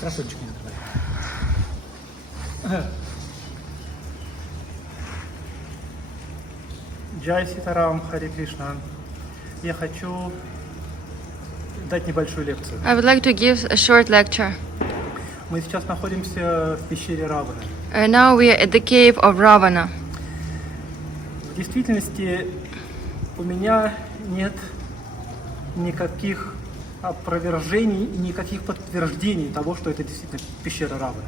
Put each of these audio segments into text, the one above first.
Микрофончик не открывай. Джай Ситарам, Харе Кришна. Я хочу дать небольшую лекцию. I would like to give a short lecture. Мы сейчас находимся в пещере Раваны. Now we are at the cave of Ravana. В действительности у меня нет никаких опровержений, никаких подтверждений того, что это действительно пещера Раваны.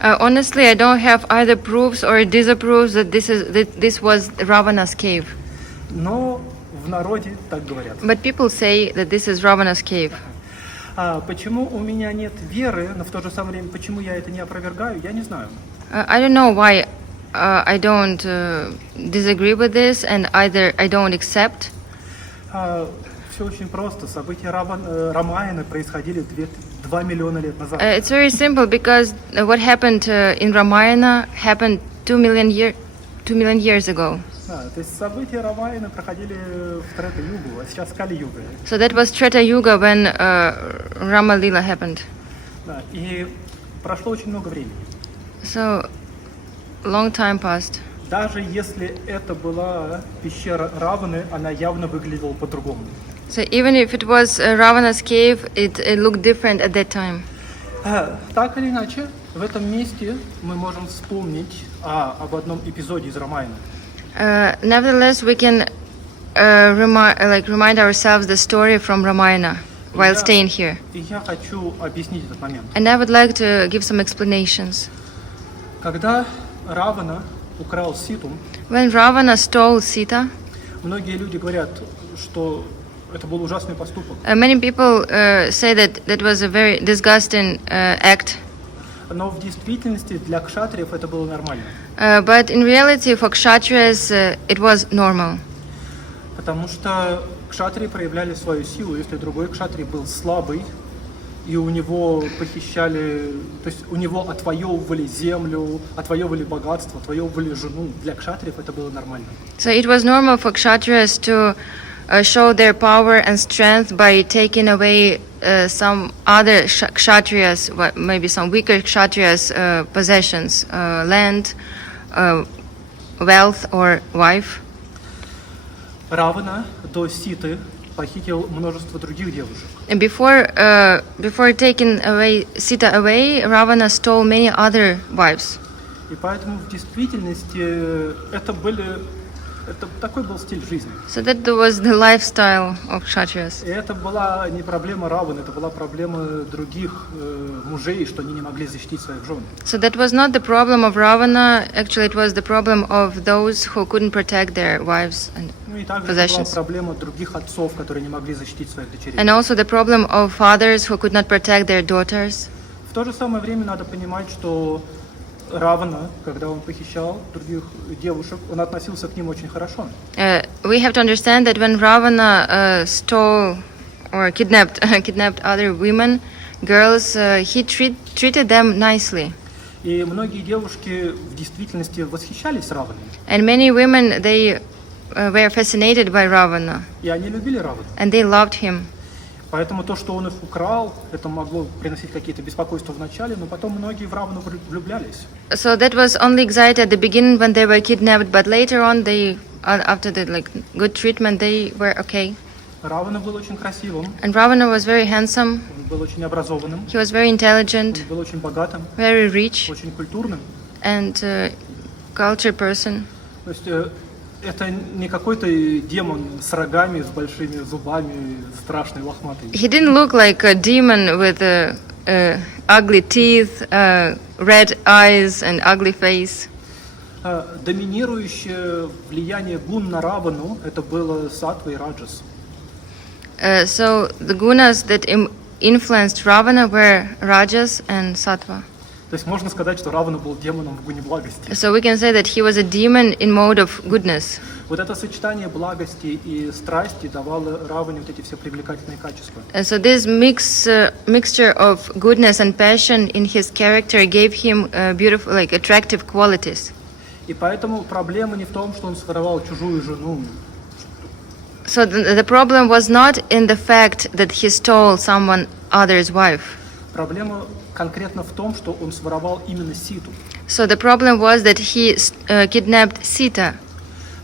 Honestly, I don't have either proofs or disapproves that this was Ravana's cave. Но в народе так говорят. But people say that this is Ravana's cave. Почему у меня нет веры, но в то же самое время, почему я это не опровергаю, я не знаю. I don't know why I don't disagree with this and either I don't accept. Все очень просто. События Рамаяны происходили 2 миллиона лет назад. It's very simple because what happened in Ramayana happened 2 million years ago. То есть события Рамаяны проходили в Трета-югу, а сейчас Кали-юга. So that was Treta Yuga when Rama Lila happened. Да, и прошло очень много времени. So long time passed. Даже если это была пещера Раваны, она явно выглядела по-другому. So even if it was Ravana's cave, it looked different at that time. Так или иначе, в этом месте мы можем вспомнить об одном эпизоде из Рамаяны. Nevertheless, we can remind ourselves the story from Ramayana while staying here. И я хочу объяснить этот момент. And I would like to give some explanations. Когда Равана украл Ситу, When Ravana stole Sita, многие люди говорят, что это был ужасный поступок. many people say that that was a very disgusting act. Но в действительности для кшатриев это было нормально. But in reality, for kshatriyas, it was normal. Потому что кшатрии проявляли свою силу. Если другой кшатрий был слабый, и у него похищали, то есть у него отвоевывали землю, отвоевывали богатство, отвоевывали жену, для кшатриев это было нормально. So it was normal for kshatriyas to show their power and strength by taking away some other kshatriyas, maybe some weaker kshatriyas' possessions, land, wealth or wife. Равана до Ситы похитил множество других девушек. And before taking away Sita away, Ravana stole many other wives. И поэтому в действительности это такой был стиль жизни. So that was the lifestyle of kshatriyas. И это была не проблема Раваны, это была проблема других мужей, что они не могли защитить своих жен. So that was not the problem of Ravana, actually it was the problem of those who couldn't protect their wives and Ну и также это была possessions. проблема других отцов, которые не могли защитить своих дочерей. And also the problem of fathers who could not protect their daughters. В то же самое время надо понимать, что Равана, когда он похищал других девушек, он относился к ним очень хорошо. We have to understand that when Ravana stole or kidnapped other women, girls, he treated them nicely. И многие девушки в действительности восхищались Раваной. And many women, they were fascinated by Ravana, И они любили Равану. and they loved him. Поэтому то, что он их украл, это могло приносить какие-то беспокойства в начале, но потом многие в Равану влюблялись. So that was only anxiety at the beginning when they were kidnapped, but later on, they, after the good treatment, they were okay. Равана был очень красивым, And Ravana was very handsome. он был очень образованным, He was very intelligent, он был очень богатым, very rich, очень культурным. and cultured person. То есть это не какой-то демон с рогами, с большими зубами, страшный, лохматый. He didn't look like a demon with ugly teeth, red eyes, and ugly face. Доминирующее влияние гун на Равану это было саттва и раджас. So the gunas that influenced Ravana were Rajas and Sattva. То есть можно сказать, что Равана был демоном в гуне благости. So we can say that he was a demon in mode of goodness. Вот это сочетание благости и страсти давало Раване вот эти все привлекательные качества. So this mixture of goodness and passion in his character gave him beautiful, attractive qualities. И поэтому проблема не в том, что он своровал чужую жену. So the problem was not in the fact that he stole someone other's wife. Проблема конкретно в том, что он своровал именно Ситу. So the problem was that he kidnapped Sita,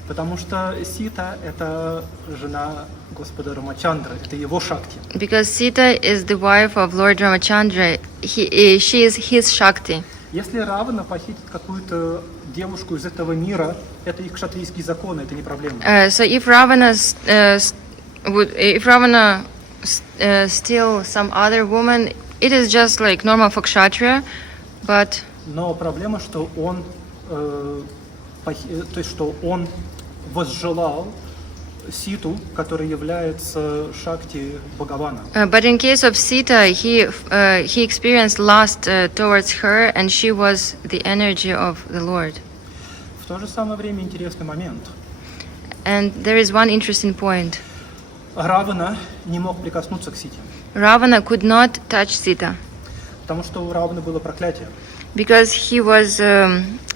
Потому что Сита – это жена Господа Рамачандры, это его шакти. because Sita is the wife of Lord Ramachandra. She is his Shakti. Если Равана похитит какую-то девушку из этого мира, это их кшатрийские законы, это не проблема. So if Ravana steal some other woman, it is just like normal for Kshatriya, but Но проблема, что он, то есть, что он возжелал Ситу, которая является шакти Бхагавана. but in case of Sita, he experienced lust towards her, and she was the energy of the Lord. В то же самое время интересный момент. And there is one interesting point. Равана не мог прикоснуться к Сите, Ravana could not touch Sita потому что у Раваны было проклятие. because he was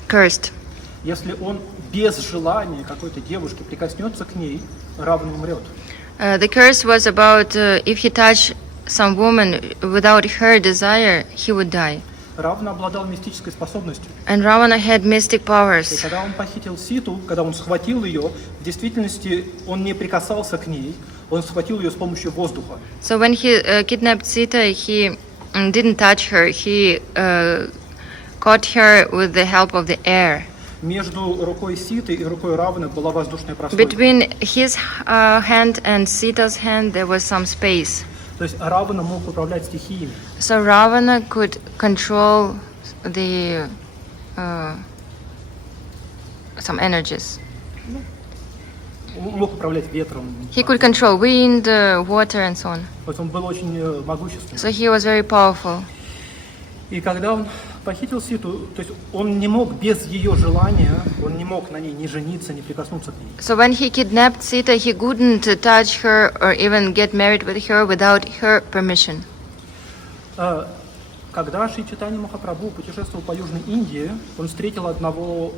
cursed. Если он без желания какой-то девушки прикоснется к ней, Равана умрет. The curse was about if he touched some woman without her desire, he would die. Равана обладал мистической способностью. And Ravana had mystic И powers. когда он похитил Ситу, когда он схватил ее, в действительности он не прикасался к ней, он схватил ее с помощью воздуха. So when he kidnapped Sita, he didn't touch her. He caught her with the help of the air. Между рукой Ситы и рукой Раваны была воздушная прослойка. Between his hand and Sita's hand, there was some space. То есть Равана мог управлять стихиями. So Ravana could control the some energies. Он мог управлять ветром. He could control wind, water, and so on. То есть он был очень могущественным. So he was very powerful. И когда он похитил Ситу, то есть он не мог без ее желания, он не мог на ней ни жениться, ни прикоснуться к ней. So when he kidnapped Sita, he couldn't touch her or even get married with her without her permission. Когда Шри Чайтанья Махапрабху путешествовал по Южной Индии, он встретил одного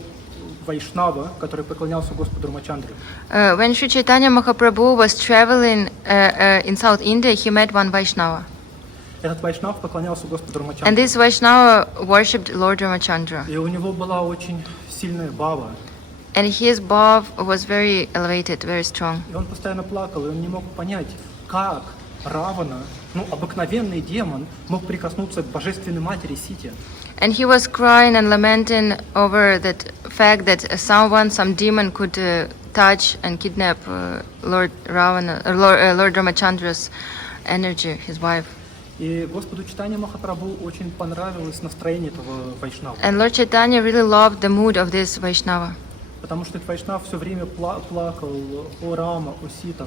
вайшнава, который поклонялся Господу Рамачандре. When Sri Chaitanya Mahaprabhu was traveling in South India, he met one Vaishnava. Этот вайшнав поклонялся Господу And Рамачандре. this Vaishnava worshipped Lord Ramachandra. И у него была очень сильная бава. And his bhav was very elevated, very strong. И он постоянно плакал, и он не мог понять, как Равана, обыкновенный демон, мог прикоснуться к божественной матери Сите. And he was crying and lamenting over that fact that some demon could touch and kidnap Lord Ravana, Lord Ramachandra's energy, his wife. И Господу Чайтанья Махапрабху очень понравилось настроение этого вайшнава. And Lord Chaitanya really loved the mood of this Vaishnava. Потому что этот вайшнав все время плакал: «О Рама, о Сита».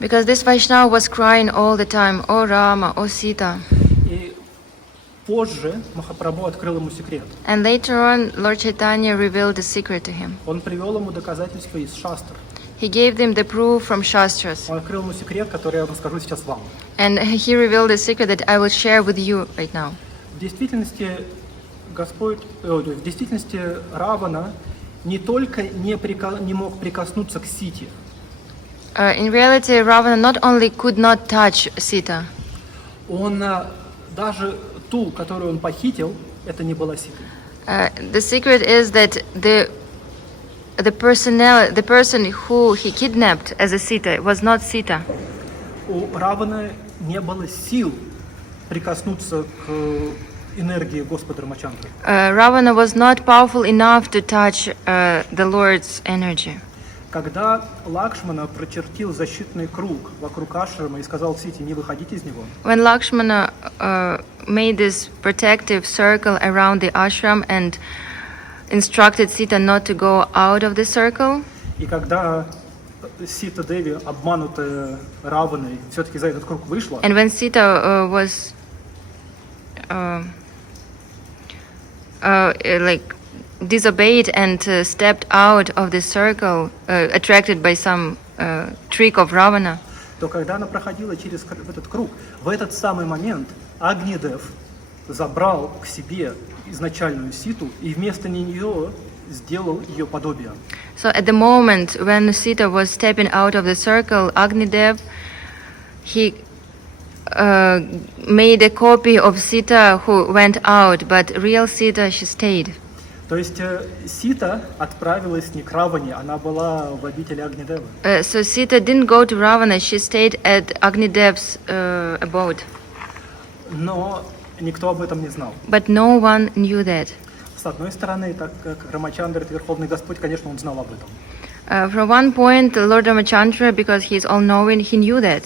Because this Vaishnava was crying all the time, "Oh Rama, oh Sita." И позже Махапрабху открыл ему секрет. And later on, Lord Chaitanya revealed a secret to him. Он привел ему доказательства из шастр. He gave them the proof from Shastras. Он открыл ему секрет, который я расскажу сейчас вам. And he revealed a secret that I will share with you right now. В действительности Равана не только не мог прикоснуться к Сите, In reality, Ravana not only could not touch Sita, он даже ту, которую он похитил, это не была Сита. the secret is that the person who he kidnapped as a Sita was not Sita. У Равана не было сил прикоснуться к энергии Господа Рамачандры. Ravana was not powerful enough to touch the Lord's energy. Когда Лакшмана прочертил защитный круг вокруг ашрама и сказал Сите: не выходите из него, When Lakshmana made this protective circle around the ashram and instructed Sita not to go out of the circle, и когда Сита Деви, обманутая Раваной, все-таки за этот круг вышла, and when Sita was like disobeyed and stepped out of the circle, attracted by some trick of Ravana, то когда она проходила через этот круг, в этот самый момент Агнидев забрал к себе изначальную Ситу и вместо нее сделал ее подобие. So at the moment when Sita was stepping out of the circle, Agnidev, he made a copy of Sita who went out, but real Sita, she stayed. То есть Сита отправилась не к Раване, она была в обители Агнидевы. So Sita didn't go to Ravana, she stayed at Agnidev's abode. Но никто об этом не знал. But no one knew that. С одной стороны, так как Рамачандра — это Верховный Господь, конечно, он знал об этом. From one point, Lord Ramachandra, because he is all-knowing, he knew that.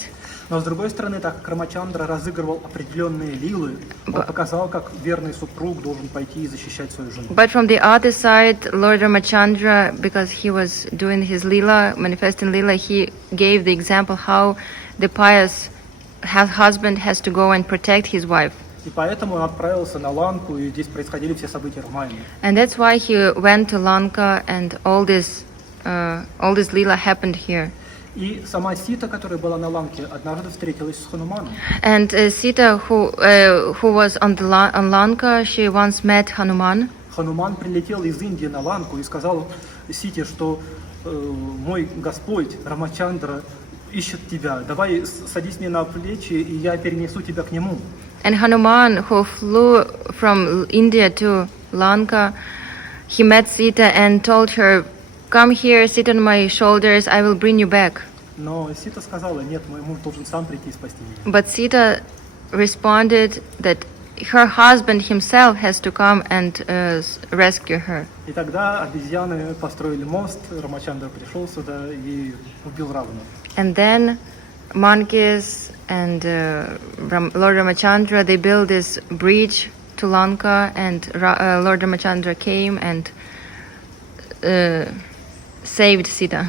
Но с другой стороны, так как Рамачандра разыгрывал определенные лилы, он показал, как верный супруг должен пойти и защищать свою жену. But from the other side, Lord Ramachandra, because he was doing his lila, manifesting lila, he gave the example how the pious husband has to go and protect his wife. И поэтому он отправился на Ланку, и здесь происходили все события Рамайны. And that's why he went to Lanka, and all this lila happened here. И сама Сита, которая была на Ланке, однажды встретилась с Хануманом. And Sita, who was on Lanka, she once met Hanuman. Хануман прилетел из Индии на Ланку и сказал Сите, что мой Господь Рамачандра ищет тебя. Давай садись мне на плечи, и я перенесу тебя к нему. And Hanuman, who flew from India to Lanka, he met Sita and told her, "Come here, sit on my shoulders, I will bring you back." Но Сита сказала: нет, мой муж должен сам прийти и спасти меня. But Sita responded that her husband himself has to come and rescue her. И тогда обезьяны построили мост, Рамачандра пришел сюда и убил Равану. And then monkeys and Lord Ramachandra, they built this bridge to Lanka, and Lord Ramachandra came and saved Sita.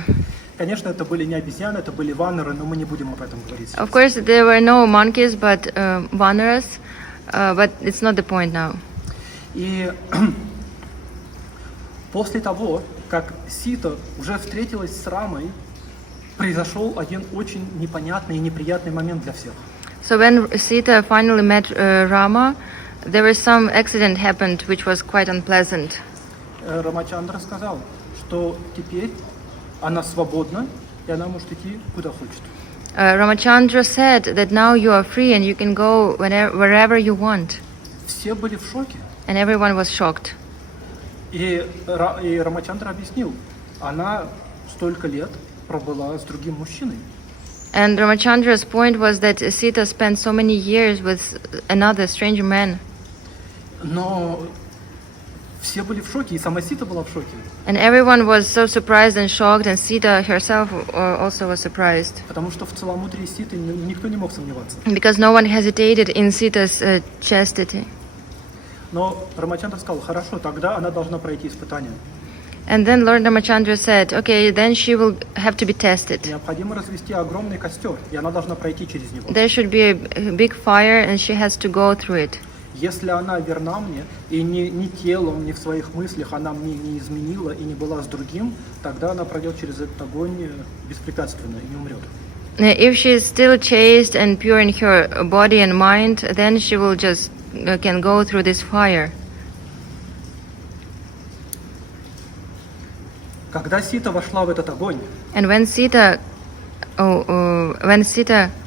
Конечно, это были не обезьяны, это были ваннеры, но мы не будем об этом говорить сейчас. Of course, there were no monkeys, but Vanaras, but it's not the point now. И после того, как Сита уже встретилась с Рамой, произошел один очень непонятный и неприятный момент для всех. So when Sita finally met Rāma, there was some accident happened which was quite unpleasant. Рамачандра сказал, что теперь она свободна, и она может идти куда хочет. Ramachandra said that now you are free and you can go wherever you want. Все были в шоке. And everyone was shocked. И Рамачандра объяснил, она столько лет пробыла с другим мужчиной. And Ramachandra's point was that Sita spent so many years with another stranger man. Но все были в шоке, и сама Сита была в шоке. And everyone was so surprised and shocked, and Sita herself also was surprised. Потому что в целомудрии Ситы никто не мог сомневаться. Because no one hesitated in Sita's chastity. Но Рамачандра сказал: хорошо, тогда она должна пройти испытание. And then Lord Ramachandra said, okay, then she will have to be tested. Необходимо развести огромный костер, и она должна пройти через него. There should be a big fire, and she has to go through it. Если она верна мне, и ни телом, ни в своих мыслях она мне не изменила и не была с другим, тогда она пройдет через этот огонь беспрепятственно и не умрет. If she is still chaste and pure in her body and mind, then she will just can go through this fire. Когда Сита вошла в этот огонь, And when Sita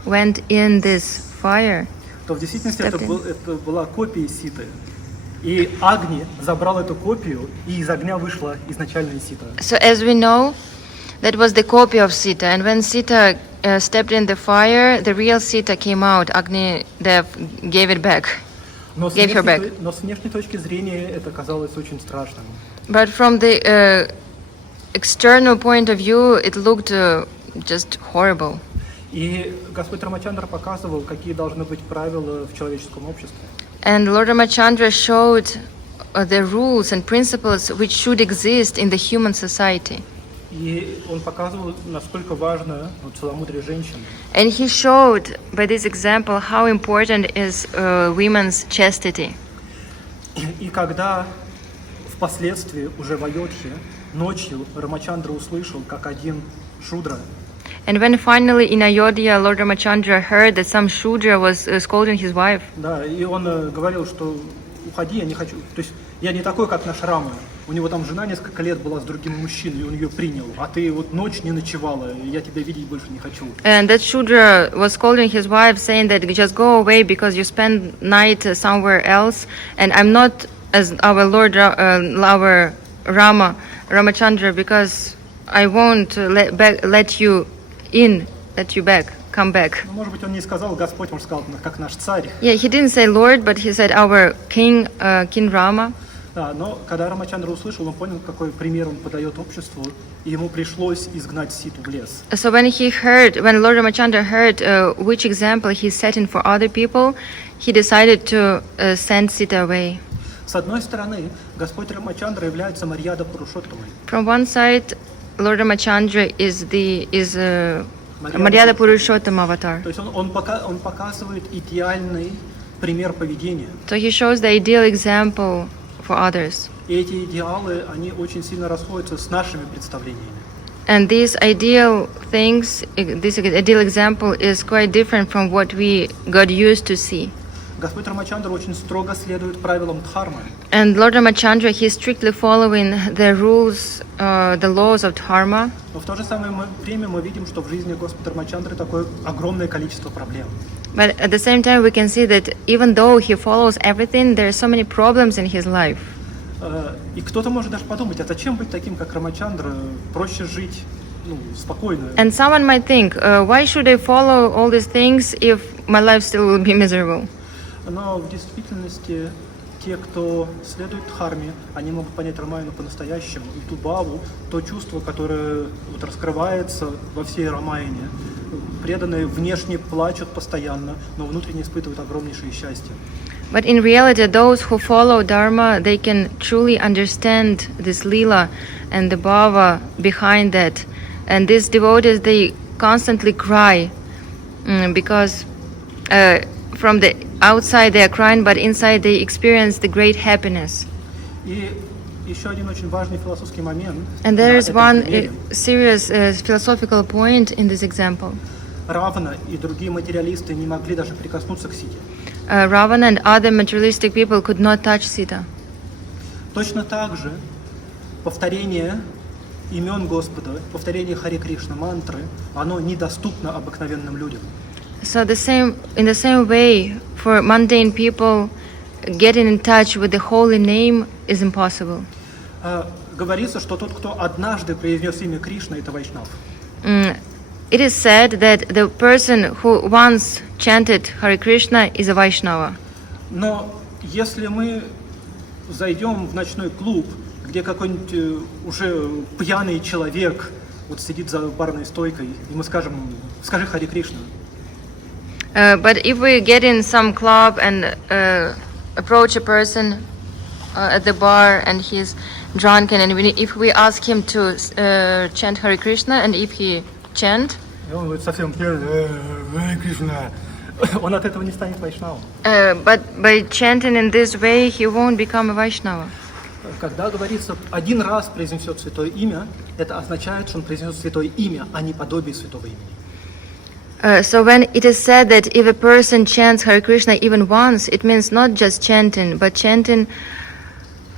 went in this fire, то в действительности это была копия Ситы. И Агни забрал эту копию, и из огня вышла изначальная Сита. so as we know, that was the copy of Sita. And when Sita stepped in the fire, the real Sita came out. Agni Dev gave it back. Но с внешней точки зрения это казалось очень страшным. But from the external point of view, it looked just horrible. И Господь Рамачандра показывал, какие должны быть правила в человеческом обществе. And Lord Ramachandra showed the rules and principles which should exist in the human society. И он показывал, насколько важно целомудрие женщины. And he showed by this example how important is women's chastity. И когда впоследствии уже в Айодхе ночью Рамачандра услышал, как один шудра, And when finally in Ayodhya, Lord Ramachandra heard that some Shudra was scolding his wife, да, и он говорил, что уходи, я не хочу. То есть я не такой, как наш Рама. У него там жена несколько лет была с другим мужчиной, и он ее принял. А ты вот ночь не ночевала, и я тебя видеть больше не хочу. And that Shudra was scolding his wife, saying that just go away because you spend night somewhere else, and I'm not as our Lord, our Ramachandra, because I won't let you in, let you back, come back. Ну, может быть, он не сказал Господь, он сказал, как наш царь. Yeah, he didn't say Lord, but he said our King, King Rama. Да, но когда Рамачандра услышал, он понял, какой пример он подает обществу, и ему пришлось изгнать Ситу в лес. So when Lord Ramachandra heard which example he's setting for other people, he decided to send Sita away. С одной стороны, Господь Рамачандра является Марьяда Пурушоттамой. From one side, Lord Ramachandra is Maryada Purushottam avatar. То есть он показывает идеальный пример поведения. So he shows the ideal example for others. И эти идеалы, они очень сильно расходятся с нашими представлениями. And these ideal things, this ideal example is quite different from what we got used to see. Господь Рамачандра очень строго следует правилам Дхармы. And Lord Ramachandra, he's strictly following the rules, the laws of Dharma. Но в то же самое время мы видим, что в жизни Господа Рамачандры такое огромное количество проблем. But at the same time, we can see that even though he follows everything, there are so many problems in his life. И кто-то может даже подумать, а зачем быть таким, как Рамачандра? Проще жить, спокойно. And someone might think, why should I follow all these things if my life still will be miserable? Но в действительности те, кто следует Дхарме, они могут понять Рамаяну по-настоящему. И ту бхаву, то чувство, которое вот раскрывается во всей Рамаяне. Преданные внешне плачут постоянно, но внутренне испытывают огромнейшее счастье. But in reality, those who follow Dharma, they can truly understand this lila and the bhava behind that. And these devotees, they constantly cry because from the outside they are crying, but inside they experience the great happiness. И еще один очень важный философский момент. And there is one serious philosophical point in this example. Равана и другие материалисты не могли даже прикоснуться к Сите. Ravana and other materialistic people could not touch Sita. Точно так же повторение имен Господа, повторение Харе Кришна мантры, оно недоступно обыкновенным людям. So in the same way, for mundane people, getting in touch with the holy name is impossible. Говорится, что тот, кто однажды произнес имя Кришна, это вайшнав. It is said that the person who once chanted Hare Krishna is a Vaishnava. Но если мы зайдем в ночной клуб, где какой-нибудь уже пьяный человек вот сидит за барной стойкой, и мы скажем, скажи Харе Кришна. But if we get in some club and approach a person at the bar and he's drunk, and if we ask him to chant Hare Krishna, and if he chant, Он будет совсем пьяный, Харе Кришна. Он от этого не станет вайшнавом. But by chanting in this way, he won't become a Vaishnava. Когда говорится, один раз произнесет святое имя, это означает, что он произнесет святое имя, а не подобие святого имени. So when it is said that if a person chants Hare Krishna even once, it means not just chanting, but chanting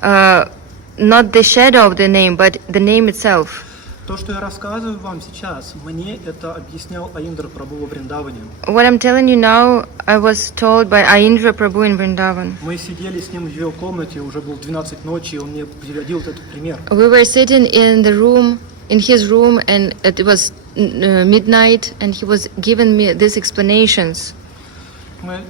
not the shadow of the name, but the name itself. То, что я рассказываю вам сейчас, мне это объяснял Аиндра Прабху во Вриндаване. What I'm telling you now, I was told by Aindra Prabhu in Vrindavan. Мы сидели с ним в его комнате, уже было 12 ночи, и он мне приводил этот пример. We were sitting in his room, and it was midnight, and he was giving me these explanations.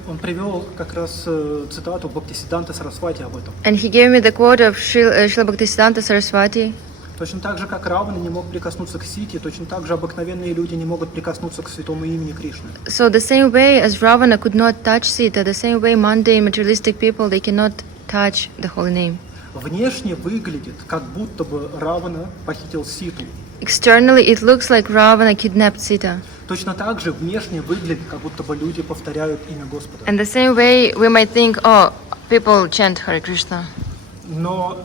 Он привел как раз цитату Бхактисиддханта Сарасвати об этом. And he gave me the quote of Srila Bhaktisiddhanta Saraswati. Точно так же, как Равана не мог прикоснуться к Сите, точно так же обыкновенные люди не могут прикоснуться к святому имени Кришны. So the same way as Ravana could not touch Sita, the same way mundane materialistic people, they cannot touch the holy name. Внешне выглядит, как будто бы Равана похитил Ситу. Externally, it looks like Ravana kidnapped Sita. Точно так же внешне выглядит, как будто бы люди повторяют имя Господа. And the same way, we might think, oh, people chant Hare Krishna. Но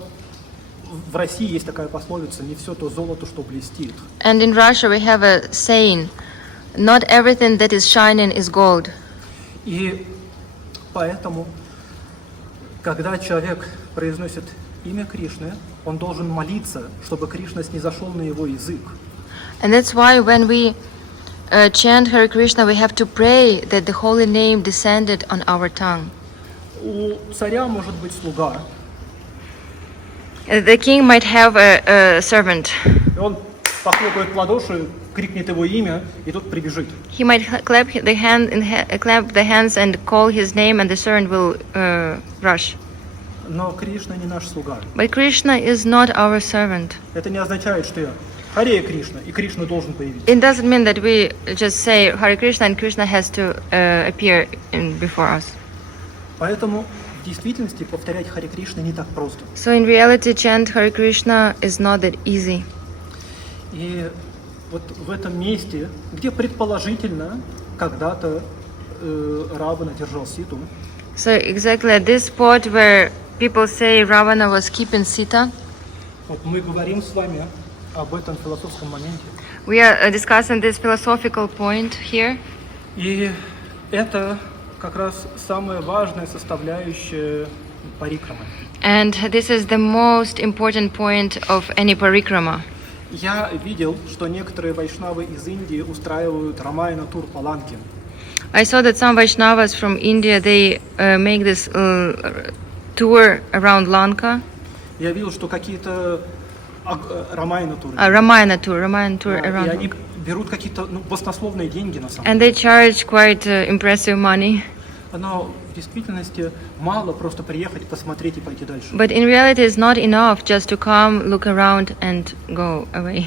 в России есть такая пословица: не все то золото, что блестит. And in Russia, we have a saying, not everything that is shining is gold. И поэтому Когда человек произносит имя Кришны, он должен молиться, чтобы Кришна снизошел на его язык. And that's why when we chant Hare Krishna, we have to pray that the holy name descended on our tongue. У царя может быть слуга, The king might have a servant. и он похлопает в ладоши, крикнет его имя, и тот прибежит. He might clap the hands and call his name, and the servant will rush. Но Кришна не наш слуга. But Krishna is not our servant. Это не означает, что я Харе Кришна, и Кришна должен появиться. It doesn't mean that we just say Hare Krishna and Krishna has to appear before us. Поэтому в действительности повторять Харе Кришна не так просто. So in reality, chant Hare Krishna is not that easy. И вот в этом месте, где предположительно когда-то Равана держал Ситу, So exactly at this spot where people say Ravana was keeping Sita, вот мы говорим с вами об этом философском моменте. we are discussing this philosophical point here. И это как раз самая важная составляющая парикрамы. And this is the most important point of any parikrama. Я видел, что некоторые вайшнавы из Индии устраивают Рамайна тур по Ланке. I saw that some Vaishnavas from India, they make this tour around Lanka, Я видел, что какие-то Рамайна туры. Ramayana tour И around они Lanka. берут какие-то баснословные деньги на самом And деле. they charge quite impressive money. Но в действительности мало просто приехать, посмотреть и пойти дальше. But in reality, it's not enough just to come, look around, and go away.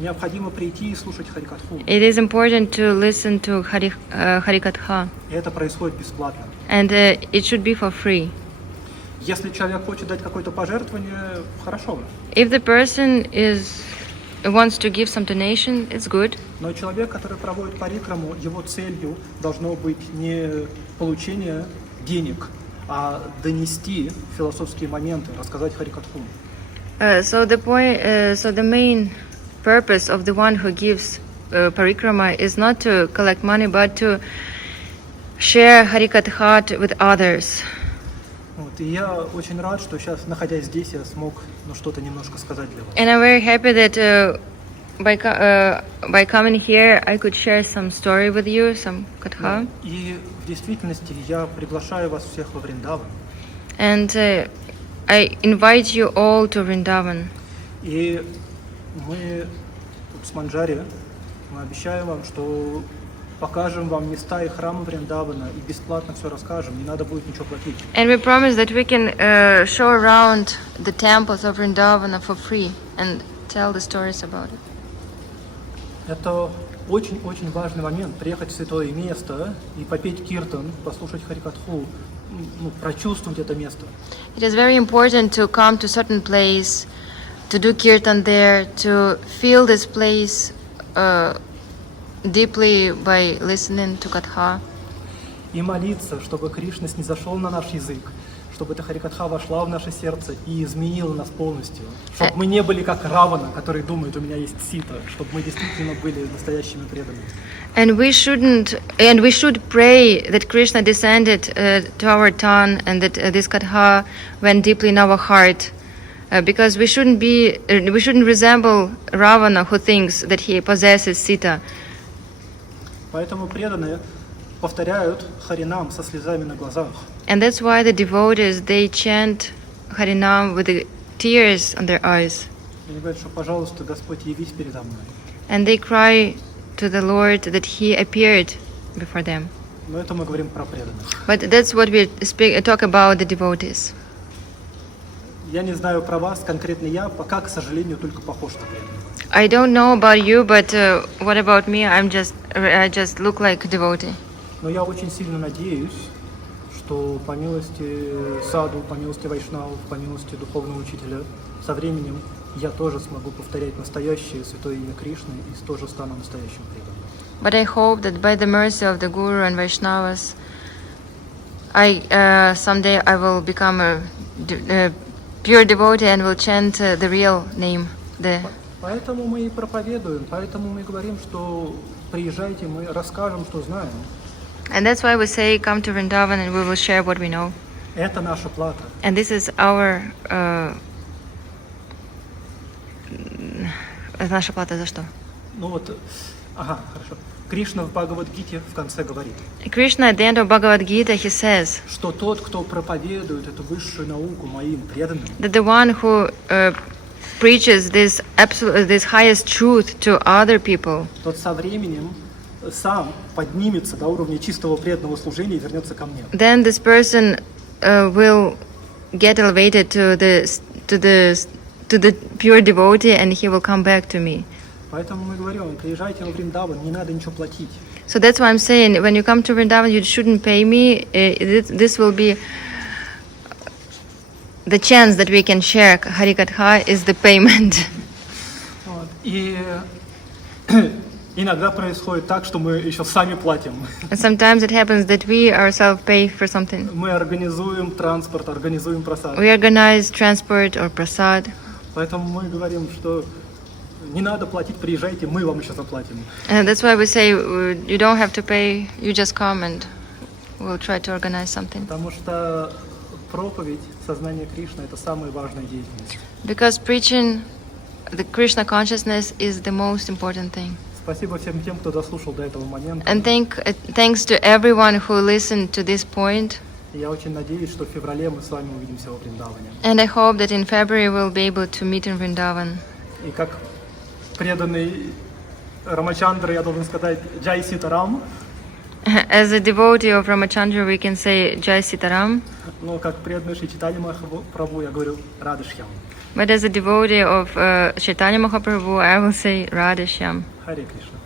Необходимо прийти и слушать Харикатху. It is important to listen to Harikatha, И это происходит бесплатно. and it should be for free. Если человек хочет дать какое-то пожертвование, хорошо. If the person wants to give some donation, it's good. Но человек, который проводит парикраму, его целью должно быть не получение денег, а донести философские моменты, рассказать Харикатху. So the main purpose of the one who gives parikrama is not to collect money, but to share Harikatha with others. Вот, и я очень рад, что сейчас, находясь здесь, я смог что-то немножко сказать для вас. And I'm very happy that by coming here, I could share some story with you, some katha. И в действительности я приглашаю вас всех во Вриндаван. And I invite you all to Vrindavan. И мы тут с Манджари, мы обещаем вам, что покажем вам места и храмы Вриндавана и бесплатно все расскажем, не надо будет ничего платить. And we promise that we can show around the temples of Vrindavana for free and tell the stories about it. Это очень-очень важный момент, приехать в святое место и попеть киртан, послушать Харикатху, прочувствовать это место. It is very important to come to a certain place, to do kirtan there, to feel this place deeply by listening to Katha. И молиться, чтобы Кришна снизошел на наш язык, чтобы эта Харикатха вошла в наше сердце и изменила нас полностью. Чтобы мы не были как Равана, который думает, у меня есть Сита, чтобы мы действительно были настоящими преданными. And we should pray that Krishna descended to our tongue and that this Katha went deeply in our heart. Because we shouldn't resemble Ravana who thinks that he possesses Sita. Поэтому преданные повторяют Харинам со слезами на глазах. And that's why the devotees, they chant Harinam with the tears on their eyes. Они говорят, что, пожалуйста, Господь, явись передо мной. And they cry to the Lord that He appeared before them. Но это мы говорим про преданных. But that's what we talk about the devotees. Я не знаю про вас, конкретно я, пока, к сожалению, только похож на преданного. I don't know about you, but what about me? I just look like a devotee. Но я очень сильно надеюсь, что по милости саду, по милости вайшнавов, по милости духовного учителя, со временем я тоже смогу повторять настоящее святое имя Кришны и тоже стану настоящим преданным. But I hope that by the mercy of the Guru and Vaishnavas, someday I will become a pure devotee and will chant the real name. Поэтому мы и проповедуем, поэтому мы говорим, что приезжайте, мы расскажем, что знаем. And that's why we say, come to Vrindavan and we will share what we know. Это наша плата. And this is our... наша плата за что? Ну вот, ага, хорошо. Кришна в Бхагавад-гите в конце говорит, Krishna, at the end of Bhagavad Gita, he says что тот, кто проповедует эту высшую науку моим преданным, that the one who preaches this highest truth to other people, тот со временем сам поднимется до уровня чистого преданного служения и вернется ко мне. then this person will get elevated to the pure devotee, and he will come back to me. Поэтому мы говорим, приезжайте во Вриндаван, не надо ничего платить. So that's why I'm saying, when you come to Vrindavan, you shouldn't pay me. This will be the chance that we can share. Harikatha is the payment. Вот. И иногда происходит так, что мы еще сами платим. And sometimes it happens that we ourselves pay for something. Мы организуем транспорт, организуем просад. We organize transport or prasad. Поэтому мы говорим, что не надо платить, приезжайте, мы вам еще заплатим. And that's why we say you don't have to pay, you just come and we'll try to organize something. Потому что проповедь сознания Кришны – это самая важная деятельность. Because preaching the Krishna consciousness is the most important thing. Спасибо всем тем, кто дослушал до этого момента. And thanks to everyone who listened to this point. И я очень надеюсь, что в феврале мы с вами увидимся во Вриндаване. And I hope that in February we'll be able to meet in Vrindavan. И как преданный Рамачандра, я должен сказать «Джай Ситарам». As a devotee of Ramachandra, we can say Jai Sitaram. Но как преданный Шри Чайтанья Махапрабху, я говорю «Радышьям». But as a devotee of Chaitanya Mahaprabhu, I will say Radha Shyam. Харе Кришна.